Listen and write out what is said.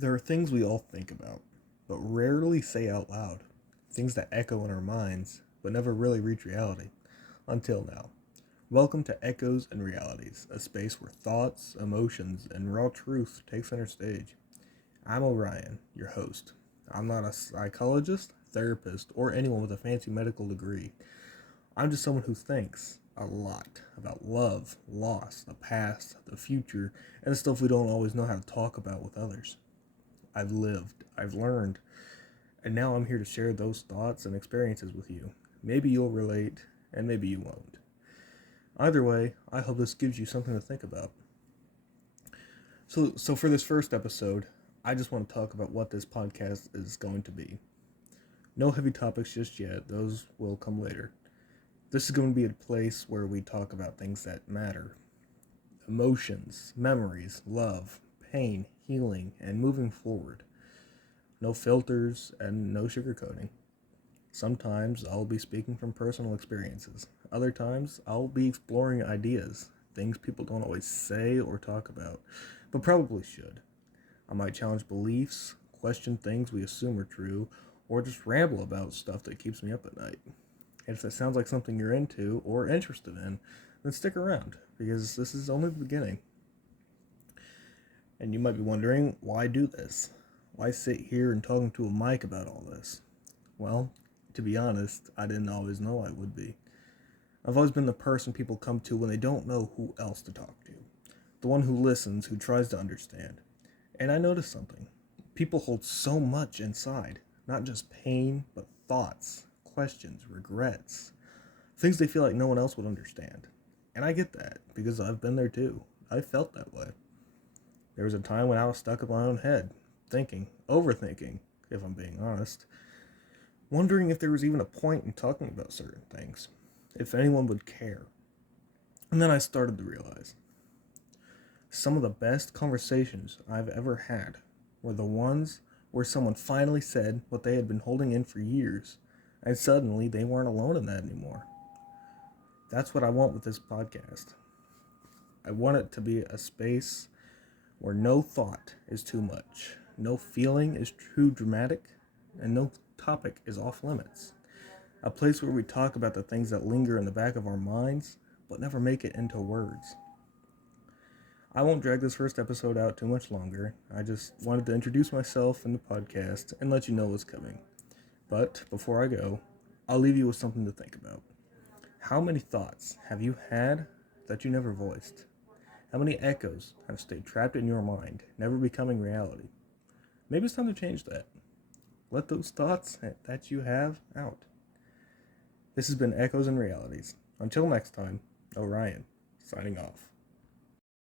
There are things we all think about, but rarely say out loud. Things that echo in our minds, but never really reach reality. Until now. Welcome to Echoes and Realities, a space where thoughts, emotions, and raw truth take center stage. I'm Orion, your host. I'm not a psychologist, therapist, or anyone with a fancy medical degree. I'm just someone who thinks a lot about love, loss, the past, the future, and the stuff we don't always know how to talk about with others. I've lived, I've learned, and now I'm here to share those thoughts and experiences with you. Maybe you'll relate, and maybe you won't. Either way, I hope this gives you something to think about. So for this first episode, I just want to talk about what this podcast is going to be. No heavy topics just yet, those will come later. This is going to be a place where we talk about things that matter. Emotions, memories, love, pain, healing, and moving forward. No filters and no sugarcoating. Sometimes I'll be speaking from personal experiences. Other times I'll be exploring ideas, things people don't always say or talk about, but probably should. I might challenge beliefs, question things we assume are true, or just ramble about stuff that keeps me up at night. And if that sounds like something you're into or interested in, then stick around, because this is only the beginning. And you might be wondering, why do this? Why sit here and talking to a mic about all this? Well, to be honest, I didn't always know I would be. I've always been the person people come to when they don't know who else to talk to. The one who listens, who tries to understand. And I noticed something. People hold so much inside. Not just pain, but thoughts, questions, regrets. Things they feel like no one else would understand. And I get that, because I've been there too. I felt that way. There was a time when I was stuck in my own head, thinking, overthinking, if I'm being honest, wondering if there was even a point in talking about certain things, if anyone would care. And then I started to realize some of the best conversations I've ever had were the ones where someone finally said what they had been holding in for years, and suddenly they weren't alone in that anymore. That's what I want with this podcast. I want it to be a space where no thought is too much, no feeling is too dramatic, and no topic is off limits. A place where we talk about the things that linger in the back of our minds, but never make it into words. I won't drag this first episode out too much longer. I just wanted to introduce myself in the podcast and let you know what's coming. But before I go, I'll leave you with something to think about. How many thoughts have you had that you never voiced? How many echoes have stayed trapped in your mind, never becoming reality? Maybe it's time to change that. Let those thoughts that you have out. This has been Echoes and Realities. Until next time, Orion, signing off.